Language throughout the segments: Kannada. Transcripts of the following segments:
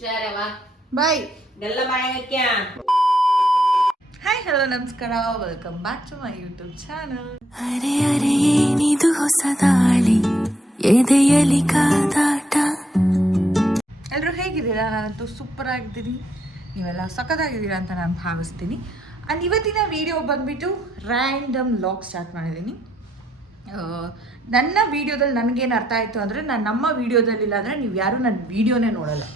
ಬಾಯ್. ಹಾಯ್ ಹಲೋ ನಮಸ್ಕಾರ, welcome back to my YouTube channel. ಅರೆ ಅರೆ ಏನಿದು ಹೊಸ ದಾಳಿ ಎದೆಯಲಿ ಕಾದಾಟ. ಎಲ್ಲರೂ ಹೇಗಿದ್ದೀರಾ? ನಾನಂತೂ ಸೂಪರ್ ಆಗಿದ್ದೀನಿ, ನೀವೆಲ್ಲ ಸಖತ್ತಾಗಿದ್ದೀರಾ ಅಂತ ನಾನು ಭಾವಿಸ್ತೀನಿ. ಆ್ಯಂಡ್ ಇವತ್ತಿನ ವಿಡಿಯೋ ಬಂದುಬಿಟ್ಟು ರ್ಯಾಂಡಮ್ ಲಾಗ್ ಸ್ಟಾರ್ಟ್ ಮಾಡಿದ್ದೀನಿ. ನನ್ನ ವೀಡಿಯೋದಲ್ಲಿ ನನಗೇನು ಅರ್ಥ ಆಯಿತು ಅಂದರೆ, ನಾನು ನಮ್ಮ ವೀಡಿಯೋದಲ್ಲಿಲ್ಲ ಅಂದರೆ ನೀವು ಯಾರೂ ನನ್ನ ವೀಡಿಯೋನೇ ನೋಡಲ್ಲ.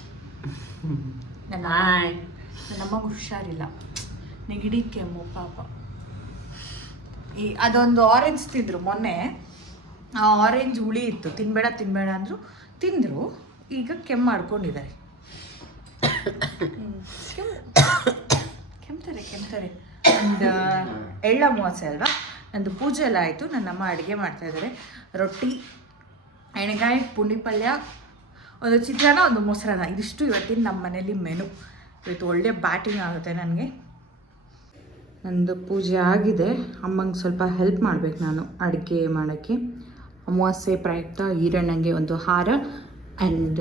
ನಮಗೆ ಹುಷಾರಿಲ್ಲ, ನೆಗಡಿ ಕೆಮ್ಮು ಪಾಪ. ಅದೊಂದು ಆರೆಂಜ್ ತಿಂದರು ಮೊನ್ನೆ, ಆ ಆರೆಂಜ್ ಹುಳಿ ಇತ್ತು, ತಿನ್ನಬೇಡ ಅಂದರು, ತಿಂದರು. ಈಗ ಕೆಮ್ಮು ಮಾಡ್ಕೊಂಡಿದ್ದಾರೆ, ಕೆಮ್ತಾರೆ. ಒಂದು ಎಳ್ಳ ಅಮಾವಾಸ್ಯೆ ಅಲ್ವಾ, ನಂದು ಪೂಜೆ ಎಲ್ಲ ಆಯಿತು. ನನ್ನಮ್ಮ ಅಡುಗೆ ಮಾಡ್ತಾಯಿದ್ದಾರೆ. ರೊಟ್ಟಿ, ಎಣ್ಣೆಗಾಯಿ, ಪುಂಡಿ ಪಲ್ಯ, ಒಂದು ಚಿತ್ರಾನ್ನ, ಒಂದು ಮೊಸರನ್ನ. ಇದಿಷ್ಟು ಇವತ್ತಿನ ನಮ್ಮ ಮನೇಲಿ ಮೆನು. ಇವತ್ತು ಒಳ್ಳೆ ಬ್ಯಾಟಿಂಗ್ ಆಗುತ್ತೆ ನನಗೆ. ನಂದು ಪೂಜೆ ಆಗಿದೆ, ಅಮ್ಮಂಗೆ ಸ್ವಲ್ಪ ಹೆಲ್ಪ್ ಮಾಡಬೇಕು ನಾನು ಅಡುಗೆ ಮಾಡೋಕ್ಕೆ. ಅಮಾವಾಸ್ಯೆ ಪ್ರಯುಕ್ತ ಈರಣ್ಣಂಗೆ ಒಂದು ಹಾರ, ಆ್ಯಂಡ್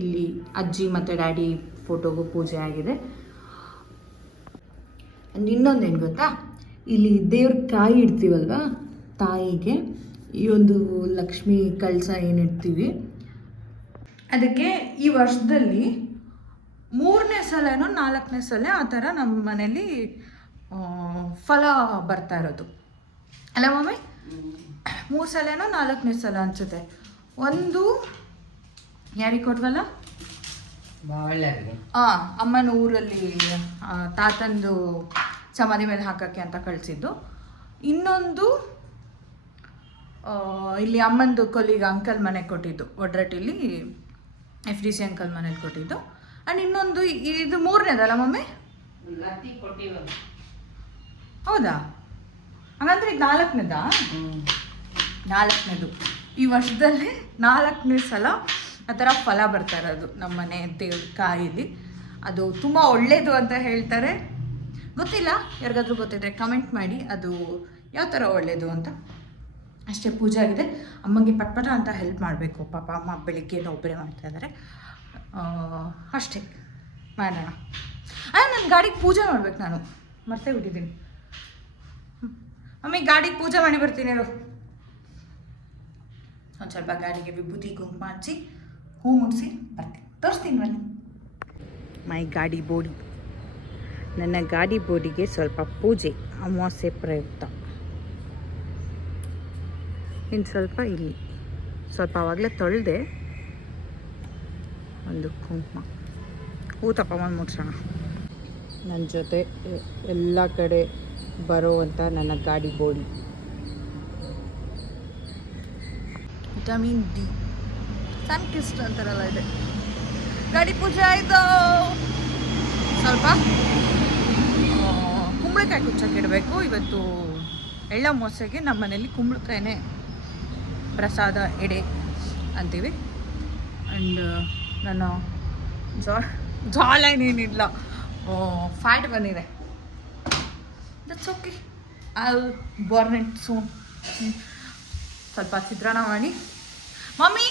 ಇಲ್ಲಿ ಅಜ್ಜಿ ಮತ್ತು ಡ್ಯಾಡಿ ಫೋಟೋಗೂ ಪೂಜೆ ಆಗಿದೆ. ಆ್ಯಂಡ್ ಇನ್ನೊಂದೇನು ಗೊತ್ತಾ, ಇಲ್ಲಿ ದೇವ್ರ ಕಾಯಿ ಇಡ್ತೀವಲ್ವ, ತಾಯಿಗೆ ಈ ಒಂದು ಲಕ್ಷ್ಮೀ ಕಳಸ ಏನಿಡ್ತೀವಿ, ಅದಕ್ಕೆ ಈ ವರ್ಷದಲ್ಲಿ 3ನೇ ಸಲನೋ 4ನೇ ಸಲ ಆ ಥರ ನಮ್ಮ ಮನೇಲಿ ಫಲ ಬರ್ತಾ ಇರೋದು ಅಲ್ಲ ಮಮ್ಮಿ? 3 ಸಲನೋ 4ನೇ ಸಲ ಅನಿಸುತ್ತೆ. ಒಂದು ಯಾರಿಗೆ ಕೊಟ್ವಲ್ಲ, ಅಮ್ಮನ ಊರಲ್ಲಿ ತಾತಂದು ಸಮಾಧಿ ಮೇಲೆ ಹಾಕೋಕ್ಕೆ ಅಂತ ಕಳಿಸಿದ್ದು. ಇನ್ನೊಂದು ಇಲ್ಲಿ ಅಮ್ಮಂದು ಕೊಲ್ಲಿಗೆ ಅಂಕಲ್ ಮನೆಗೆ ಕೊಟ್ಟಿದ್ದು, ಒಡ್ರಟ್ಟಿಲಿ FDC ಅಂಕಲ್ ಮನೇಲಿ ಕೊಟ್ಟಿದ್ದು. ಆ್ಯಂಡ್ ಇನ್ನೊಂದು ಇದು 3ನೇದಲ್ಲ ಮಮ್ಮಿ? ಹೌದಾ? ಹಾಗಂದ್ರೆ ಇದು 4ನೇದಾ? 4ನೇದು. ಈ ವರ್ಷದಲ್ಲಿ 4ನೇ ಸಲ ಆ ಥರ ಫಲ ಬರ್ತಾ ಇರೋದು ನಮ್ಮ ಮನೆ ದೇವ್ರ ಕಾಯಿಲಿ. ಅದು ತುಂಬ ಒಳ್ಳೆಯದು ಅಂತ ಹೇಳ್ತಾರೆ. ಗೊತ್ತಿಲ್ಲ, ಯಾರಿಗಾದ್ರೂ ಗೊತ್ತಿದ್ರೆ ಕಮೆಂಟ್ ಮಾಡಿ ಅದು ಯಾವ ಥರ ಒಳ್ಳೆಯದು ಅಂತ. ಅಷ್ಟೇ, ಪೂಜೆ ಆಗಿದೆ. ಅಮ್ಮಂಗೆ ಪಟ್ಪಟ ಅಂತ ಹೆಲ್ಪ್ ಮಾಡಬೇಕು, ಪಾಪ ಅಮ್ಮ ಬೆಳಿಗ್ಗೆ ಒಬ್ಬರೇ ಮಾಡ್ತಾಯಿದ್ದಾರೆ. ಅಷ್ಟೇ ಮಾಡೋಣ. ನನ್ನ ಗಾಡಿಗೆ ಪೂಜೆ ಮಾಡ್ಬೇಕು, ನಾನು ಮರ್ತೇ ಬಿಟ್ಟಿದ್ದೀನಿ. ಮಮ್ಮಿ ಗಾಡಿಗೆ ಪೂಜೆ ಮಾಡಿ ಬರ್ತೀನಿ ಇರು. ಒಂದು ಸ್ವಲ್ಪ ಗಾಡಿಗೆ ವಿಭೂತಿ ಕುಂಕುಮ ಹಚ್ಚಿ ಹೂ ಮುಡಿಸಿ ಬರ್ತೀನಿ, ತೋರಿಸ್ತೀನಿ ಬನ್ನಿ. ಮೈ ಗಾಡಿ ಬೋಡಿ, ನನ್ನ ಗಾಡಿ ಬೋಡಿಗೆ ಸ್ವಲ್ಪ ಪೂಜೆ ಅಮಾವಾಸ್ಯೆ ಪ್ರಯುಕ್ತ. ಇನ್ನು ಸ್ವಲ್ಪ ಇಲ್ಲಿ ಸ್ವಲ್ಪ ಆವಾಗಲೇ ತೊಳೆದೆ, ಒಂದು ಕುಂಕುಮ ಹೂ ತಗೊಂಡು ಮುಟ್ಸೋಣ. ನನ್ನ ಜೊತೆ ಎಲ್ಲ ಕಡೆ ಬರೋವಂಥ ನನ್ನ ಗಾಡಿ ಬೋಡಿ. ವಿಟಮಿನ್ ಡಿ, ಸನ್ ಕ್ರಿಸ್ಟ್ ಅಂತಾರಲ್ಲ ಇದೆ. ಗಾಡಿ ಪೂಜೆ ಆಯಿತು. ಸ್ವಲ್ಪ ಕುಂಬಳಕಾಯಿ ಕುಚ್ಚಕ್ಕೆ ಇಡಬೇಕು. ಇವತ್ತು ಎಳ್ಳ ಮೋಸೆಗೆ ನಮ್ಮ ಮನೇಲಿ ಕುಂಬಳಕಾಯಿನೇ ಪ್ರಸಾದ ಎಡೆ ಅಂತೀವಿ. ಆ್ಯಂಡ್ ನಾನು ಜಾಲ ಏನೇನಿಲ್ಲ, ಫ್ಯಾಟ್ ಬಂದಿದೆ. That's okay, I will burn it soon. ಸ್ವಲ್ಪ ಚಿತ್ರಾನ್ನ ಮಾಡಿ. ಮಮ್ಮಿ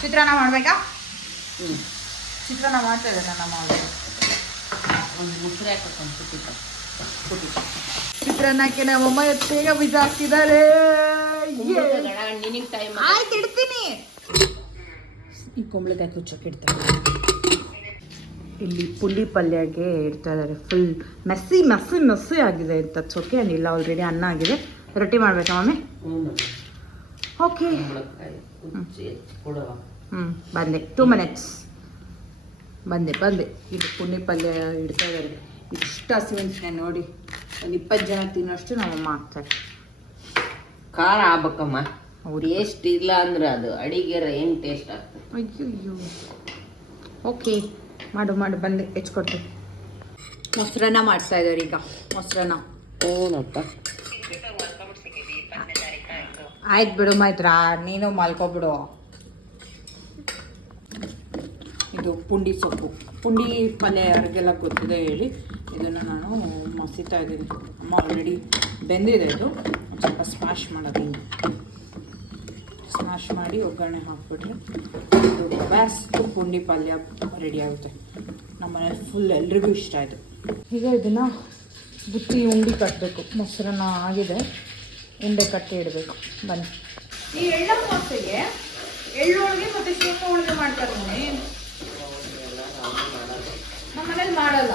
ಚಿತ್ರಾನ್ನ ಮಾಡಬೇಕಾ? ಚಿತ್ರಾನ್ನ ಮಾಡ್ತಾ ಇದ್ದಾರೆ ನಮ್ಮ ಚಿತ್ರಾನ್ನಕ್ಕೆ ನಮ್ಮಮ್ಮ ಬೇಗ ಬೀಜ ಹಾಕ್ತಿದ್ದಾರೆ. ಆಯ್ತು, ಇಡ್ತೀನಿ. ಈ ಕುಂಬಳಕಾಯಿ ಕುಚ್ಚಕ್ಕೆ ಇಡ್ತಾರೆ. ಇಲ್ಲಿ ಪುಂಡಿ ಪಲ್ಯಗೆ ಇಡ್ತಾ ಇದ್ದಾರೆ. ಫುಲ್ ಮೆಸ್ಸಿ ಆಗಿದೆ ಅಂತ ಚೊಕ್ಕೆ ಏನಿಲ್ಲ, ಆಲ್ರೆಡಿ ಅನ್ನ ಆಗಿದೆ. ರೊಟ್ಟಿ ಮಾಡಬೇಕಾ ಮಮ್ಮಿ? ಓಕೆ, ಬಂದೆ. 2 minutes ಬಂದೆ. ಇದು ಪುಂಡಿ ಪಲ್ಯ ಇಡ್ತಾ ಇದ್ದಾರೆ. ಇಷ್ಟು ಹಸಿಮೆಣಸಿನಕಾಯಿ ನೋಡಿ, ಒಂದು 20 ಜನ ತಿನ್ನೋಷ್ಟು ನಮ್ಮಮ್ಮ ಹಾಕ್ತಾರೆ. ಖಾರ ಆಗ್ಬೇಕಮ್ಮ, ಟೇಸ್ಟ್ ಇಲ್ಲ ಅಂದ್ರೆ ಅದು ಅಡಿಗೆ ಏನು ಟೇಸ್ಟ್ ಆಗ್ತದೆ. ಅಯ್ಯೋ, ಓಕೆ, ಮಾಡು ಬಂದೆ, ಹೆಚ್ಕೊಡ್ತೀನಿ. ಮೊಸರನ್ನ ಮಾಡ್ತಾ ಇದ್ದಾರೆ ಈಗ. ಮೊಸರನ್ನ ಆಯ್ತು ಬಿಡು ಮೈತ್ರಾ, ನೀನು ಮಲ್ಕೊಬಿಡು. ಇದು ಪುಂಡಿ ಸೊಪ್ಪು, ಪುಂಡಿ ಪಲ್ಯ ಯಾರಿಗೆಲ್ಲ ಗೊತ್ತಿದೆ ಹೇಳಿ. ಇದನ್ನು ನಾನು ಮಸಿತಾ ಇದ್ದೀನಿ. ಅಮ್ಮ ಆಲ್ರೆಡಿ ಬೆಂದಿದೆ. ಇದು ಒಂದು ಸ್ವಲ್ಪ ಸ್ಮ್ಯಾಶ್ ಮಾಡೋದು. ಹಿಂಗೆ ಸ್ಮ್ಯಾಶ್ ಮಾಡಿ ಒಗ್ಗರಣೆ ಹಾಕ್ಬಿಟ್ರೆ ಬೆಸ್ಟ್ ಪುಂಡಿ ಪಲ್ಯ ರೆಡಿ ಆಗುತ್ತೆ. ನಮ್ಮ ಮನೇಲಿ ಫುಲ್ ಎಲ್ರಿಗೂ ಇಷ್ಟ ಆಯಿತು. ಈಗ ಇದನ್ನು ಬುತ್ತಿ ಉಂಡೆ ಕಟ್ಟಬೇಕು. ಮೊಸರನ್ನ ಆಗಿದೆ, ಉಂಡೆ ಕಟ್ಟಿ ಇಡಬೇಕು. ಬನ್ನಿ. ಈ ಎಳ್ಳಮೋಸೆಗೆ ಎಳ್ಳು ಹೋಳಿಗೆ ಮತ್ತು ಶೇಂಗಾ ಹೋಳಿಗೆ ಮಾಡ್ತಾರೆ ನೋಡಿ. ನಮ್ಮ ಮನೇಲಿ ಮಾಡಲ್ಲ.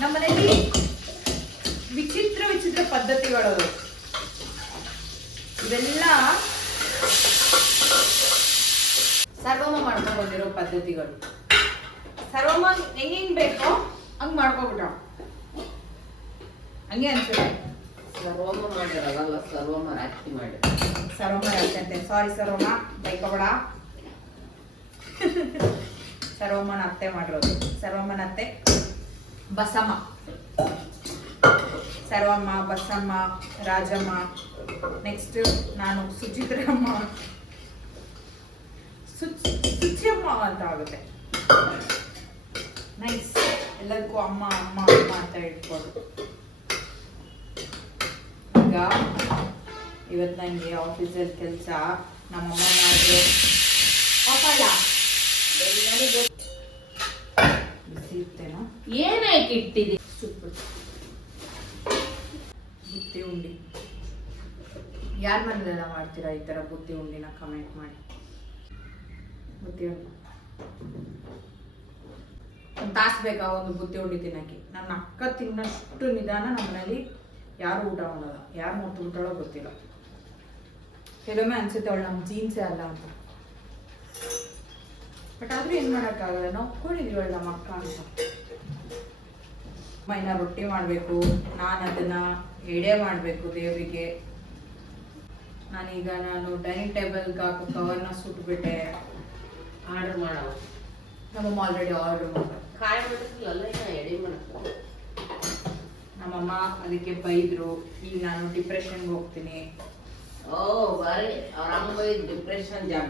ನಮ್ಮ ಮನೇಲಿ ವಿಚಿತ್ರ ವಿಚಿತ್ರ ಪದ್ಧತಿಗಳು ಇವೆಲ್ಲ ಸರ್ವಮ್ಮ ಮಾಡ್ಕೊಂಡು ಬಂದಿರೋ ಪದ್ಧತಿಗಳು. ಸರ್ವಮ್ಮ ಹೆಂಗ್ ಬೇಕೋ ಹಂಗ್ ಮಾಡ್ಕೊಬಿಟ್ಟ. ಹಂಗೆ ಅನ್ಸುತ್ತೆ. ಸರ್ವಮ್ಮ ಮಾಡಿರಲ್ಲ, ಸರ್ವಮ್ಮ ರಾತ್ರಿ ಮಾಡಿ. ಸರ್ವಮ್ಮ ರಾತ್ರಿ. ಸಾರಿ ಸರ್ವಮ್ಮ, ಬೈಕೋಬೇಡ. ಸರ್ವಮ್ಮನ ಅತ್ತೆ ಮಾಡಿರೋದು. ಸರ್ವಮ್ಮನ ಅತ್ತೆ ಬಸಮ್ಮ. ಸರ್ವಮ್ಮ, ಬಸಮ್ಮ, ರಾಜಮ್ಮ, ನೆಕ್ಸ್ಟ್ ನಾನು ಸುಚಿತ್ರಮ್ಮ, ಸುಚಿಯಮ್ಮ ಅಂತ ಆಗುತ್ತೆ. ನೈಸ್. ಎಲ್ಲದಕ್ಕೂ ಅಮ್ಮ ಅಮ್ಮ ಅಮ್ಮ ಅಂತ ಇಟ್ಬೋದು. ಈಗ ಇವತ್ತು ನನಗೆ ಆಫೀಸಲ್ಲಿ ಕೆಲಸ. ನಮ್ಮಮ್ಮ ಮಾಡಿದ್ರು ಪಾಪಲ್ಲ ಬಿಸಿ ಇರ್ತೇನೋ. ಏನಾಯ್ತು ಇಟ್ಟಿದ್ದೀವಿ? ಸೂಪರ್ ಬುತ್ತಿ ಉಂಡಿ. ಯಾರ ಮನೇಲೆಲ್ಲ ಮಾಡ್ತೀರಾ ಈ ಥರ ಬುತ್ತಿ ಉಂಡಿನ? ಕಮೆಂಟ್ ಮಾಡಿ. ಬುತ್ತಿ ಉಂಡಿ ಒಂದು ತಾಸು ಬೇಕಾ ಒಂದು ಬುತ್ತಿ ಉಂಡಿ ತಿನ್ನೋಕ್ಕೆ? ನನ್ನ ಅಕ್ಕ ತಿನ್ನಷ್ಟು ನಿಧಾನ ನಮ್ಮ ಮನೇಲಿ ಯಾರು ಊಟ ಮಾಡಲ್ಲ. ಯಾರು ಮೊತ್ತ ಊಟಳೋ ಗೊತ್ತಿಲ್ಲ. ಕೆಲವೊಮ್ಮೆ ಅನ್ಸುತ್ತೆ ಅವಳು ನಮ್ಮ ಜೀನ್ಸೇ ಅಲ್ಲ ಅಂತ. ಬಟ್ ಆದ್ರೂ ಏನು ಮಾಡೋಕ್ಕಾಗಲ್ಲ, ನಾವು ಒಪ್ಕೊಂಡಿದೀವಲ್ಲ ನಮ್ಮ ಅಕ್ಕ ಅಂತ. ಮೈನ ರೊಟ್ಟಿ ಮಾಡಬೇಕು, ನಾನು ಅದನ್ನು ಎಡೆ ಮಾಡಬೇಕು ದೇವರಿಗೆ. ನಾನು ಡೈನಿಂಗ್ ಟೇಬಲ್ಗೆ ಹಾಕೋ ಕವರ್ನ ಸುಟ್ಬಿಟ್ಟೆ. ಆರ್ಡರ್ ಮಾಡವ. ನಮ್ಮಮ್ಮ ಆಲ್ರೆಡಿ ಆರ್ಡರ್ ಮಾಡ್ತಾರೆ. ಕಾಯಿ ಮಾಡಿದ್ರಲ್ಲ, ಎಡೆ ಮಾಡಕ್ಕೆ ನಮ್ಮಮ್ಮ ಅದಕ್ಕೆ ಬೈದರು. ಈಗ ನಾನು ಡಿಪ್ರೆಷನ್ಗೆ ಹೋಗ್ತೀನಿ. ಓ ಬಾರಿ, ಅವ್ರ ಅಮ್ಮ ಡಿಪ್ರೆಷನ್ ಜಾಗ.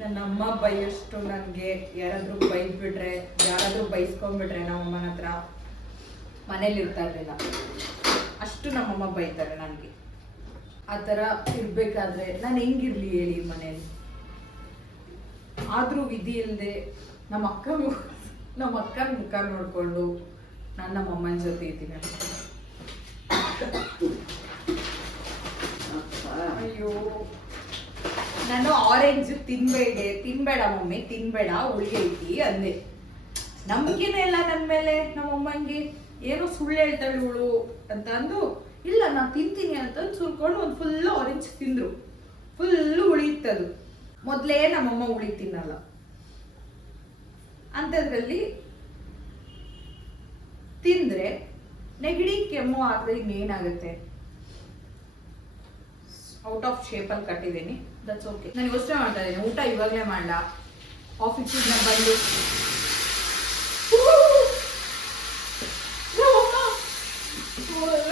ನನ್ನಮ್ಮ ಬೈಯಷ್ಟು ನನಗೆ ಯಾರಾದರೂ ಬೈದ್ಬಿಟ್ರೆ, ಯಾರಾದರೂ ಬೈಸ್ಕೊಂಡ್ಬಿಟ್ರೆ ನಮ್ಮಮ್ಮನ ಹತ್ರ ಮನೇಲಿ ಇರ್ತಾ ಇರಲಿಲ್ಲ. ಅಷ್ಟು ನಮ್ಮಮ್ಮ ಬೈತಾರೆ ನನಗೆ. ಆ ಥರ ಇರಬೇಕಾದ್ರೆ ನಾನು ಹೆಂಗಿರ್ಲಿ ಹೇಳಿ ಮನೇಲಿ? ಆದರೂ ವಿಧಿ ಇಲ್ಲದೆ ನಮ್ಮ ಅಕ್ಕನ ಮುಖ ನೋಡಿಕೊಂಡು ನಾನು ನಮ್ಮಮ್ಮನ ಜೊತೆ ಇದ್ದೀನಿ. ಅಯ್ಯೋ, ನಾನು ಆರೆಂಜ್ ತಿನ್ಬೇಡ ಮಮ್ಮಿ, ತಿನ್ಬೇಡ, ಉಳಿಗೆ ಐತಿ ಅಂದೆ. ನಂಬಿಕೆನೇ ಇಲ್ಲ ನನ್ನ ಮೇಲೆ ನಮ್ಮಮ್ಮಂಗೆ. ಏನೋ ಸುಳ್ಳು ಹೇಳ್ತಾಳೆ ಇವಳು ಅಂತ ಅಂದು, ಇಲ್ಲ ನಾನು ತಿಂತೀನಿ ಅಂತಂದು ಸುಲ್ಕೊಂಡು ಒಂದು ಫುಲ್ಲು ಆರೆಂಜ್ ತಿಂದ್ರು. ಫುಲ್ಲು ಉಳಿತದು. ಮೊದಲೇ ನಮ್ಮಮ್ಮ ಉಳಿ ತಿನ್ನಲ್ಲ. ಅಂಥದ್ರಲ್ಲಿ ತಿಂದ್ರೆ ನೆಗಡಿ ಕೆಮ್ಮು ಆದರೆ ಇನ್ನೇನಾಗುತ್ತೆ? ಔಟ್ ಆಫ್ ಶೇಪಲ್ಲಿ ಕಟ್ಟಿದ್ದೀನಿ. That's okay. ನಾನು ಯೋಚನೆ ಮಾಡ್ತಾ ಇದ್ದೀನಿ, ಊಟ ಇವಾಗಲೇ ಮಾಡಲ, ಆಫೀಸಿಗೆ ನಾನು ಬಂದು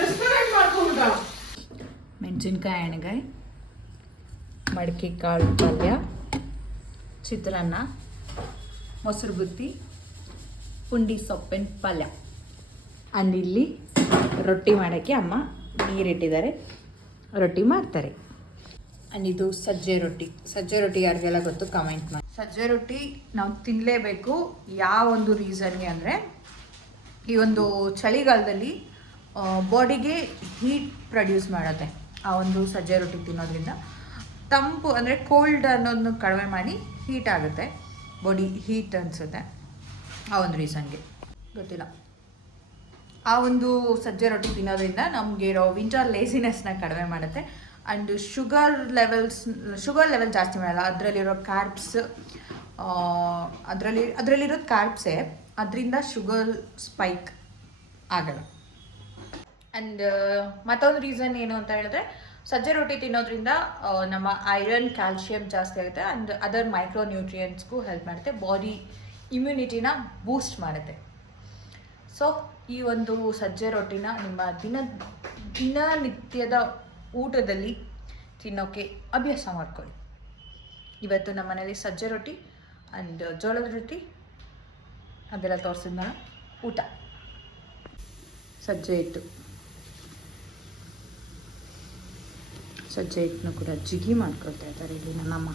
ರೆಸ್ಟೋರೆಂಟ್ ಮಾಡ್ಕೊಂಬಿಟ್ಟ. ಮೆಣಸಿನ್ಕಾಯಿ ಎಣ್ಣೆಗಾಯಿ, ಮಡಿಕೆ ಕಾಳು ಪಲ್ಯ, ಚಿತ್ರಾನ್ನ, ಮೊಸರು ಬುತ್ತಿ, ಪುಂಡಿ ಸೊಪ್ಪಿನ ಪಲ್ಯ. ಅಂಡ್ ಇಲ್ಲಿ ರೊಟ್ಟಿ ಮಾಡೋಕ್ಕೆ ಅಮ್ಮ ನೀರಿಟ್ಟಿದ್ದಾರೆ, ರೊಟ್ಟಿ ಮಾಡ್ತಾರೆ. ಆ್ಯಂಡ್ ಇದು ಸಜ್ಜೆ ರೊಟ್ಟಿ. ಸಜ್ಜೆ ರೊಟ್ಟಿ ಯಾರಿಗೆಲ್ಲ ಗೊತ್ತು ಕಮೆಂಟ್ ಮಾಡಿ. ಸಜ್ಜೆ ರೊಟ್ಟಿ ನಾವು ತಿನ್ನಲೇಬೇಕು. ಯಾವ ಒಂದು ರೀಸನ್ಗೆ ಅಂದರೆ, ಈ ಒಂದು ಚಳಿಗಾಲದಲ್ಲಿ ಬಾಡಿಗೆ ಹೀಟ್ ಪ್ರೊಡ್ಯೂಸ್ ಮಾಡುತ್ತೆ ಆ ಒಂದು ಸಜ್ಜೆ ರೊಟ್ಟಿ ತಿನ್ನೋದ್ರಿಂದ. ತಂಪು ಅಂದರೆ ಕೋಲ್ಡ್ ಅನ್ನೋದನ್ನು ಕಡಿಮೆ ಮಾಡಿ ಹೀಟ್ ಆಗುತ್ತೆ, ಬಾಡಿ ಹೀಟ್ ಅನಿಸುತ್ತೆ. ಆ ಒಂದು ರೀಸನ್ಗೆ ಗೊತ್ತಿಲ್ಲ. ಆ ಒಂದು ಸಜ್ಜೆ ರೊಟ್ಟಿ ತಿನ್ನೋದ್ರಿಂದ ನಮಗೆ ಇರೋ ವಿಂಟರ್ ಲೇಸಿನೆಸ್ನ ಕಡಿಮೆ ಮಾಡುತ್ತೆ. ಆ್ಯಂಡ್ ಶುಗರ್ ಲೆವೆಲ್ ಜಾಸ್ತಿ ಮಾಡಲ್ಲ. ಅದರಲ್ಲಿರೋ ಕಾರ್ಬ್ಸ್, ಅದರಲ್ಲಿರೋದು ಕಾರ್ಬ್ಸೇ, ಅದರಿಂದ ಶುಗರ್ ಸ್ಪೈಕ್ ಆಗಲ್ಲ. ಆ್ಯಂಡ್ ಮತ್ತೊಂದು ರೀಸನ್ ಏನು ಅಂತ ಹೇಳಿದ್ರೆ, ಸಜ್ಜೆ ರೊಟ್ಟಿ ತಿನ್ನೋದ್ರಿಂದ ನಮ್ಮ ಐರನ್, ಕ್ಯಾಲ್ಶಿಯಂ ಜಾಸ್ತಿ ಆಗುತ್ತೆ. ಆ್ಯಂಡ್ ಅದರ್ ಮೈಕ್ರೋ ನ್ಯೂಟ್ರಿಯೆಂಟ್ಸ್ಗೂ ಹೆಲ್ಪ್ ಮಾಡುತ್ತೆ. ಬಾಡಿ ಇಮ್ಯುನಿಟಿನ ಬೂಸ್ಟ್ ಮಾಡುತ್ತೆ. ಸೊ ಈ ಒಂದು ಸಜ್ಜೆ ರೊಟ್ಟಿನ ನಿಮ್ಮ ದಿನನಿತ್ಯದ ಊಟದಲ್ಲಿ ತಿನ್ನೋಕ್ಕೆ ಅಭ್ಯಾಸ ಮಾಡ್ಕೊಳ್ಳಿ. ಇವತ್ತು ನಮ್ಮ ಮನೇಲಿ ಸಜ್ಜೆ ರೊಟ್ಟಿ ಆ್ಯಂಡ್ ಜೋಳದ ರೊಟ್ಟಿ ಅದೆಲ್ಲ ತೋರಿಸಿದ ಊಟ. ಸಜ್ಜೆ ಹಿಟ್ಟು ಸಜ್ಜೆ ಹಿಟ್ಟನ್ನು ಕೂಡ ಜಿಗಿ ಮಾಡ್ಕೊಳ್ತಾ ಇದ್ದಾರೆ ಇಲ್ಲಿ ನನ್ನಮ್ಮ.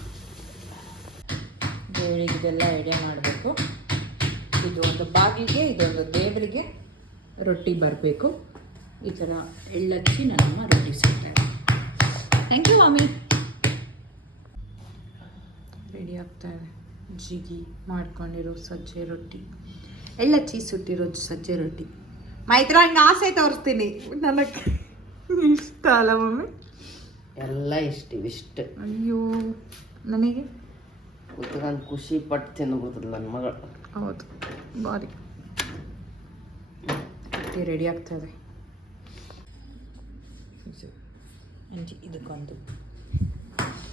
ದೇವರಿಗೆ ಇದೆಲ್ಲ ಎಡೆ ಮಾಡಬೇಕು. ಇದು ಒಂದು ಬಾಗಿಲಿಗೆ, ಇದೊಂದು ದೇವರಿಗೆ ರೊಟ್ಟಿ ಬರಬೇಕು. ಈ ಥರ ಎಳ್ಳಚ್ಚಿ ನನ್ನಮ್ಮ ರೊಟ್ಟಿ ಸಿಗ್ತಾರೆ. Thank you mummy. ರೆಡಿ ಆಗ್ತಾ ಇದೆ ಜಿಗಿ ಮಾಡ್ಕೊಂಡಿರೋ ಸಜ್ಜೆ ರೊಟ್ಟಿ, ಎಳ್ಳಚ್ಚಿ ಸುಟ್ಟಿರೋ ಸಜ್ಜೆ ರೊಟ್ಟಿ. ಮೈತ್ರ ಹಂಗೆ ಆಸೆ ತೋರಿಸ್ತೀನಿ, ನನಗೆ ಇಷ್ಟ ಅಲ್ಲ ಮಮ್ಮಿ? ಎಲ್ಲ ಇಷ್ಟು ಅಯ್ಯೋ, ನನಗೆ ಕುತ್ಕೊಂಡು ಖುಷಿ ಪಟ್ಟು ತಿಂದುಬಿಡ್ತದೆ ನನ್ನ ಮಗಳು. ಹೌದು, ಬಾರಿ ರೊಟ್ಟಿ ರೆಡಿ ಆಗ್ತದೆ. ಅಂಜಿ ಇದಕ್ಕೊಂದು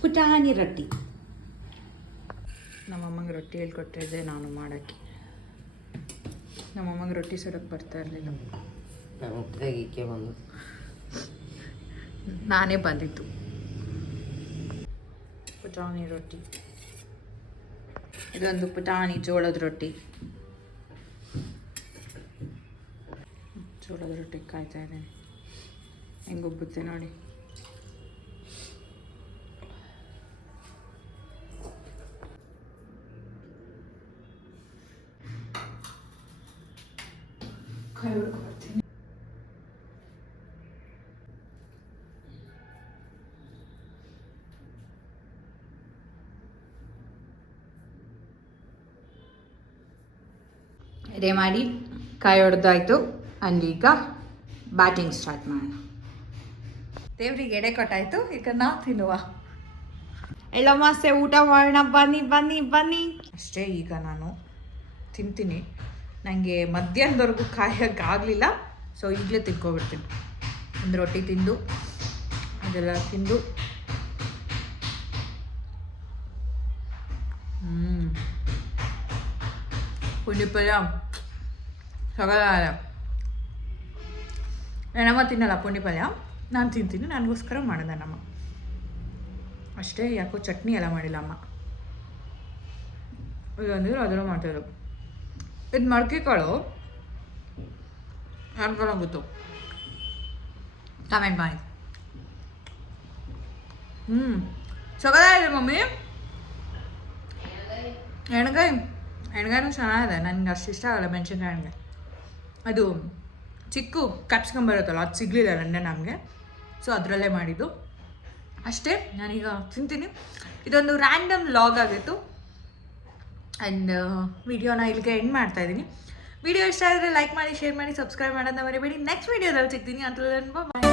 ಪುಟಾಣಿ ರೊಟ್ಟಿ. ನಮ್ಮಮ್ಮಂಗೆ ರೊಟ್ಟಿ ಹೇಳ್ಕೊಟ್ಟಿದ್ದೆ ನಾನು ಮಾಡೋಕ್ಕೆ. ನಮ್ಮಮ್ಮಂಗೆ ರೊಟ್ಟಿ ಸುಡೋಕ್ಕೆ ಬರ್ತಾ ಇರಲಿಲ್ಲ. ನಾನು ಹುಟ್ಟಿದಾಗ ಈಕೆ ಬಂದು ನಾನೇ ಬಂದಿತ್ತು. ಪುಟಾಣಿ ರೊಟ್ಟಿ, ಇದೊಂದು ಪುಟಾಣಿ ಜೋಳದ ರೊಟ್ಟಿ. ಜೋಳದ ರೊಟ್ಟಿ ಕಾಯ್ತಾ ಇದ್ದೇನೆ, ಹೆಂಗೊಬ್ಬುತ್ತೆ ನೋಡಿ. ಕೈ ಹುಡ್ಕೊಬರ್ತೀನಿ. ಇದೇ ಮಾಡಿ ಕಾಯಿ ಹೊಡೆದಾಯ್ತು. ಈಗ ಬ್ಯಾಟಿಂಗ್ ಸ್ಟಾರ್ಟ್ ಮಾಡೋಣ. ದೇವ್ರಿಗೆ ಎಡೆ ಕೊಟ್ಟಾಯ್ತು, ಈಗ ನಾವು ತಿನ್ನುವ. ಎಳ್ಳಮಾಸೆ ಊಟ ಮಾಡೋಣ, ಬನ್ನಿ ಬನ್ನಿ ಬನ್ನಿ. ಅಷ್ಟೇ, ಈಗ ನಾನು ತಿಂತೀನಿ. ನನಗೆ ಮಧ್ಯಾಹ್ನದವರೆಗೂ ಕಾಯೋಕ್ಕಾಗಲಿಲ್ಲ, ಸೊ ಈಗಲೇ ತಿನ್ಕೊಬಿಡ್ತೀನಿ. ಒಂದು ರೊಟ್ಟಿ ತಿಂದು ಅದೆಲ್ಲ ತಿಂದು ಪುಂಡಿ ಪಲ್ಯ ಸಗಲ. ನನ್ನಮ್ಮ ತಿನ್ನಲ್ಲ ಪುಂಡಿ ಪಲ್ಯ, ನಾನು ತಿಂತೀನಿ. ನನಗೋಸ್ಕರ ಮಾಡಿದೆ ನಮ್ಮ. ಅಷ್ಟೇ, ಯಾಕೋ ಚಟ್ನಿ ಎಲ್ಲ ಮಾಡಿಲ್ಲ ಅಮ್ಮ. ಇದಂದ್ರೆ ಅದನ್ನು ಮಾಡ್ತಾಯಿದ್ರು. ಇದು ಮಡಕೆ ಕಾಳು ಯಾರಿಗೆಲ್ಲ ಗೊತ್ತು? ಕಮೆಂಟ್ ಮಾಡಿ. ಸಗಲ ಇದೆ ಮಮ್ಮಿ. ಎಣ್ಗಾಯಿನೂ ಚೆನ್ನಾಗಿದೆ, ನನಗೆ ಅಷ್ಟು ಇಷ್ಟ ಆಗಲ್ಲ ಮೆಣಸಿನ್ಕಾಯಿ ಎಣ್ಗಾಯಿ. ಅದು ಚಿಕ್ಕ ಕ್ಯಾಪ್ಸಿಕಮ್ ಬರುತ್ತಲ್ಲ, ಅದು ಸಿಗಲಿಲ್ಲ ನೆನ್ನೆ ನಮಗೆ, ಸೊ ಅದರಲ್ಲೇ ಮಾಡಿದ್ದು. ಅಷ್ಟೇ, ನಾನೀಗ ತಿಂತೀನಿ. ಇದೊಂದು ರ್ಯಾಂಡಮ್ ಲಾಗ್ ಆಗಿತ್ತು. ಆ್ಯಂಡ್ ವಿಡಿಯೋನ ಇಲ್ಲಿಗೆ ಎಂಡ್ ಮಾಡ್ತಾಯಿದ್ದೀನಿ. ವಿಡಿಯೋ ಇಷ್ಟ ಆದರೆ ಲೈಕ್ ಮಾಡಿ, ಶೇರ್ ಮಾಡಿ, ಸಬ್ಸ್ಕ್ರೈಬ್ ಮಾಡೋದನ್ನ ಮರಿಬೇಡಿ. ನೆಕ್ಸ್ಟ್ ವಿಡಿಯೋದಲ್ಲಿ ಸಿಗ್ತೀನಿ. ಅಂತ ಬಾಯ್.